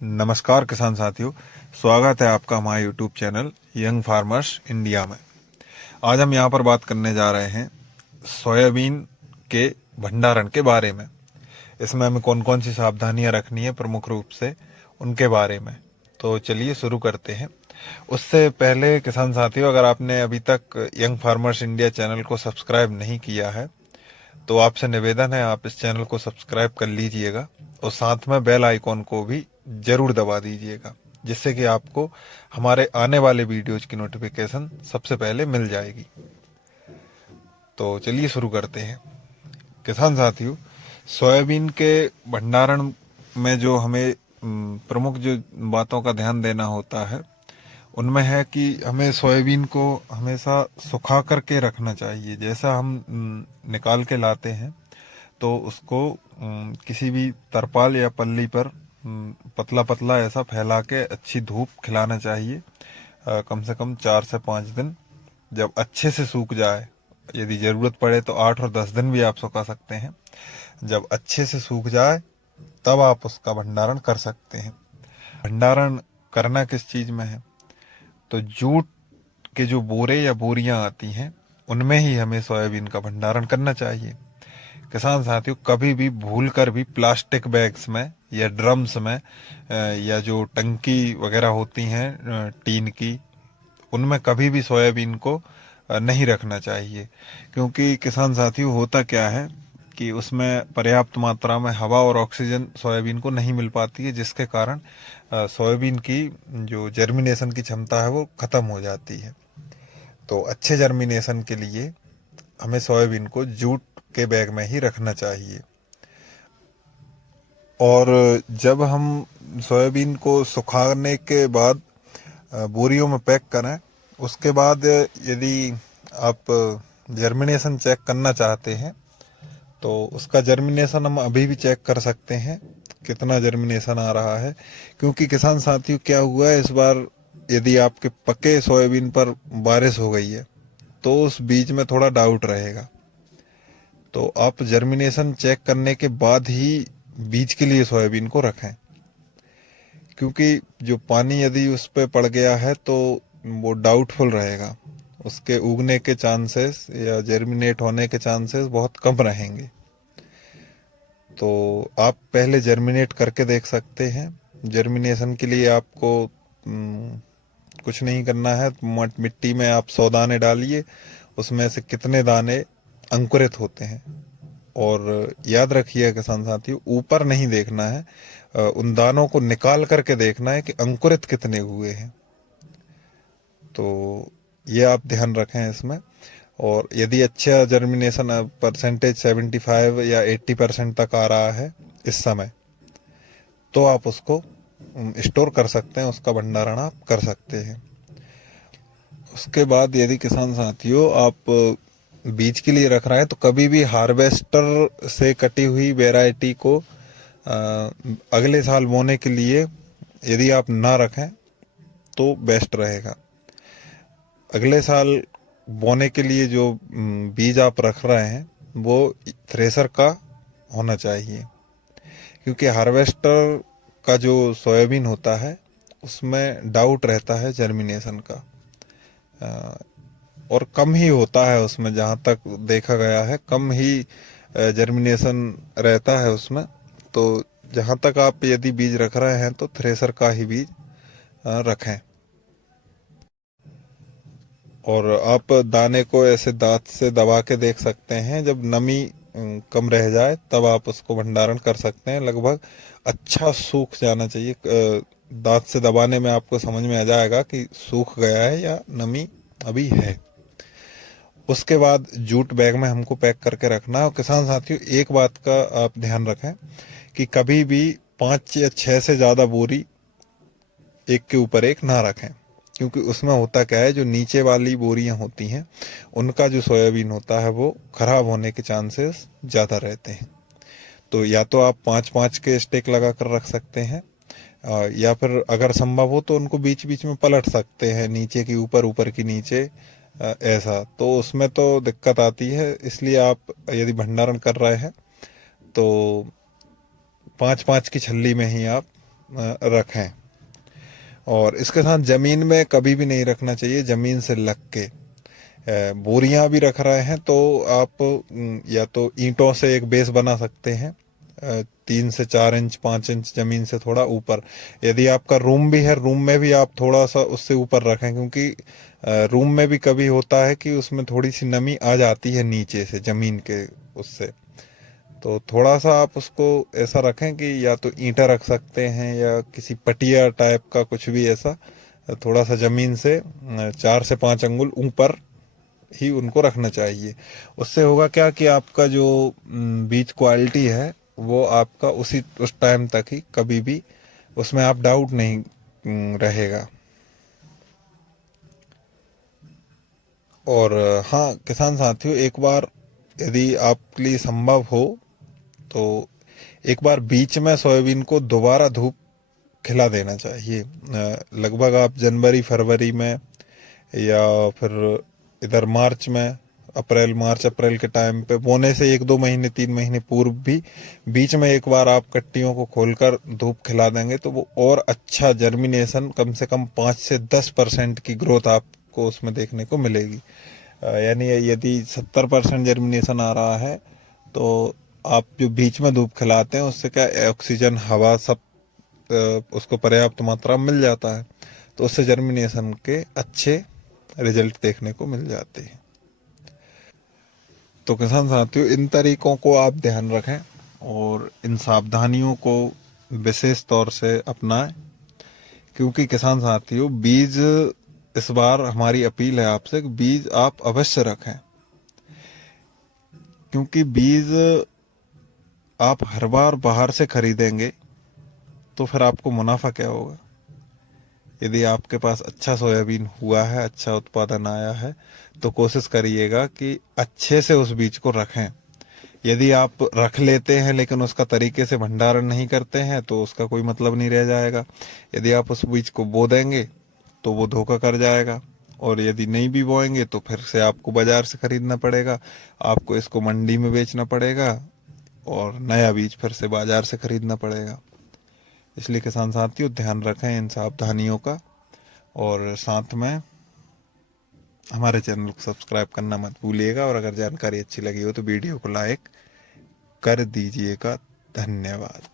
नमस्कार किसान साथियों, स्वागत है आपका हमारे YouTube channel young farmers India में। आज हम यहाँ पर बात करने जा रहे हैं सोयाबीन के भंडारण के बारे में। इसमें हमें कौन कौन सी सावधानियां रखनी है प्रमुख रूप से उनके बारे में। तो चलिए शुरू करते हैं। उससे पहले किसान साथियों, अगर आपने अभी तक यंग फार्मर्स इंडिया चैनल को सब्सक्राइब नहीं किया है तो आपसे निवेदन है आप इस चैनल को सब्सक्राइब कर लीजिएगा और साथ में बेल आइकॉन को भी जरूर दबा दीजिएगा, जिससे कि आपको हमारे आने वाले वीडियोज की नोटिफिकेशन सबसे पहले मिल जाएगी। तो चलिए शुरू करते हैं। किसान साथियों, सोयाबीन के भंडारण में जो हमें प्रमुख जो बातों का ध्यान देना होता है उनमें है कि हमें सोयाबीन को हमेशा सुखा करके रखना चाहिए। जैसा हम निकाल के लाते हैं तो उसको किसी भी तरपाल या पल्ली पर पतला पतला ऐसा फैला के अच्छी धूप खिलाना चाहिए। कम से कम 4 से 5 दिन। जब अच्छे से सूख जाए, यदि ज़रूरत पड़े तो 8 और 10 दिन भी आप सुखा सकते हैं। जब अच्छे से सूख जाए तब आप उसका भंडारण कर सकते हैं। भंडारण करना किस चीज़ में है? तो जूट के जो बोरे या बोरियां आती हैं उनमें ही हमें सोयाबीन का भंडारण करना चाहिए। किसान साथियों, कभी भी भूल कर भी प्लास्टिक बैग्स में या ड्रम्स में या जो टंकी वगैरह होती हैं टीन की, उनमें कभी भी सोयाबीन को नहीं रखना चाहिए। क्योंकि किसान साथियों, होता क्या है कि उसमें पर्याप्त मात्रा में हवा और ऑक्सीजन सोयाबीन को नहीं मिल पाती है, जिसके कारण सोयाबीन की जो जर्मिनेशन की क्षमता है वो खत्म हो जाती है। तो अच्छे जर्मिनेशन के लिए हमें सोयाबीन को जूट के बैग में ही रखना चाहिए। और जब हम सोयाबीन को सुखाने के बाद बोरियों में पैक करें, उसके बाद यदि आप जर्मिनेशन चेक करना चाहते हैं तो उसका जर्मिनेशन हम अभी भी चेक कर सकते हैं, कितना जर्मिनेशन आ रहा है। क्योंकि किसान साथियों, क्या हुआ है इस बार, यदि आपके पके सोयाबीन पर बारिश हो गई है तो उस बीज में थोड़ा डाउट रहेगा। तो आप जर्मिनेशन चेक करने के बाद ही बीज के लिए सोयाबीन को रखें। क्योंकि जो पानी यदि उस पर पड़ गया है तो वो डाउटफुल रहेगा, उसके उगने के चांसेस या जर्मिनेट होने के चांसेस बहुत कम रहेंगे। तो आप पहले जर्मिनेट करके देख सकते हैं। जर्मिनेशन के लिए आपको कुछ नहीं करना है। मिट्टी में आप 100 दाने डालिए, उसमें से कितने दाने अंकुरित होते हैं। और याद रखिए किसान साथियों, ऊपर नहीं देखना है, उन दानों को निकाल करके देखना है कि अंकुरित कितने हुए हैं। तो ये आप ध्यान रखें इसमें। और यदि अच्छा जर्मिनेशन परसेंटेज 75 या 80% तक आ रहा है इस समय, तो आप उसको स्टोर कर सकते हैं, उसका भंडारण आप कर सकते हैं। उसके बाद यदि किसान साथियों आप बीज के लिए रख रहे हैं तो कभी भी हार्वेस्टर से कटी हुई वैरायटी को अगले साल बोने के लिए यदि आप ना रखें तो बेस्ट रहेगा। अगले साल बोने के लिए जो बीज आप रख रहे हैं वो थ्रेसर का होना चाहिए। क्योंकि हार्वेस्टर का जो सोयाबीन होता है उसमें डाउट रहता है जर्मिनेशन का, और कम ही होता है उसमें, जहाँ तक देखा गया है कम ही जर्मिनेशन रहता है उसमें। तो जहाँ तक आप यदि बीज रख रहे हैं तो थ्रेसर का ही बीज रखें। और आप दाने को ऐसे दांत से दबा के देख सकते हैं, जब नमी कम रह जाए तब आप उसको भंडारण कर सकते हैं। लगभग अच्छा सूख जाना चाहिए। दांत से दबाने में आपको समझ में आ जाएगा कि सूख गया है या नमी अभी है। उसके बाद जूट बैग में हमको पैक करके रखना है। और किसान साथियों, एक बात का आप ध्यान रखें कि कभी भी 5 या 6 से ज़्यादा बोरी एक के ऊपर एक ना रखें। क्योंकि उसमें होता क्या है, जो नीचे वाली बोरियां होती हैं उनका जो सोयाबीन होता है वो खराब होने के चांसेस ज़्यादा रहते हैं। तो या तो आप 5-5 के स्टेक लगा कर रख सकते हैं, या फिर अगर संभव हो तो उनको बीच बीच में पलट सकते हैं, नीचे की ऊपर, ऊपर की नीचे। ऐसा तो उसमें तो दिक्कत आती है। इसलिए आप यदि भंडारण कर रहे हैं तो 5-5 की छल्ली में ही आप रखें। और इसके साथ ज़मीन में कभी भी नहीं रखना चाहिए, ज़मीन से लग के। बोरियां भी रख रहे हैं तो आप या तो ईंटों से एक बेस बना सकते हैं, 3 से 4 इंच 5 इंच जमीन से थोड़ा ऊपर। यदि आपका रूम भी है, रूम में भी आप थोड़ा सा उससे ऊपर रखें, क्योंकि रूम में भी कभी होता है कि उसमें थोड़ी सी नमी आ जाती है नीचे से जमीन के उससे। तो थोड़ा सा आप उसको ऐसा रखें कि या तो ईंटा रख सकते हैं या किसी पटिया टाइप का कुछ भी ऐसा, थोड़ा सा जमीन से 4 से 5 अंगुल ऊपर ही उनको रखना चाहिए। उससे होगा क्या कि आपका जो बीज क्वालिटी है वो आपका उस टाइम तक ही, कभी भी उसमें आप डाउट नहीं रहेगा। और हाँ किसान साथियों, एक बार यदि आपके लिए संभव हो तो एक बार बीच में सोयाबीन को दोबारा धूप खिला देना चाहिए। लगभग आप जनवरी फरवरी में या फिर इधर मार्च में, मार्च अप्रैल के टाइम पे बोने से 1-2 महीने 3 महीने पूर्व भी बीच में एक बार आप कट्टियों को खोलकर धूप खिला देंगे तो वो और अच्छा जर्मिनेशन, कम से कम 5 से 10% की ग्रोथ आपको उसमें देखने को मिलेगी। यानी यदि 70% जर्मिनेशन आ रहा है तो आप जो बीच में धूप खिलाते हैं उससे क्या ऑक्सीजन हवा सब उसको पर्याप्त मात्रा में मिल जाता है, तो उससे जर्मिनेशन के अच्छे रिजल्ट देखने को मिल जाते हैं। तो किसान साथियों, इन तरीकों को आप ध्यान रखें और इन सावधानियों को विशेष तौर से अपनाएं, क्योंकि किसान साथियों बीज, इस बार हमारी अपील है आपसे कि बीज आप अवश्य रखें, क्योंकि बीज आप हर बार बाहर से खरीदेंगे तो फिर आपको मुनाफा क्या होगा। यदि आपके पास अच्छा सोयाबीन हुआ है, अच्छा उत्पादन आया है, तो कोशिश करिएगा कि अच्छे से उस बीज को रखें। यदि आप रख लेते हैं लेकिन उसका तरीके से भंडारण नहीं करते हैं तो उसका कोई मतलब नहीं रह जाएगा। यदि आप उस बीज को बो देंगे तो वो धोखा कर जाएगा, और यदि नहीं भी बोएंगे तो फिर से आपको बाजार से खरीदना पड़ेगा, आपको इसको मंडी में बेचना पड़ेगा और नया बीज फिर से बाजार से खरीदना पड़ेगा। इसलिए किसान साथियों ध्यान रखें इन सावधानियों का, और साथ में हमारे चैनल को सब्सक्राइब करना मत भूलिएगा, और अगर जानकारी अच्छी लगी हो तो वीडियो को लाइक कर दीजिएगा। धन्यवाद।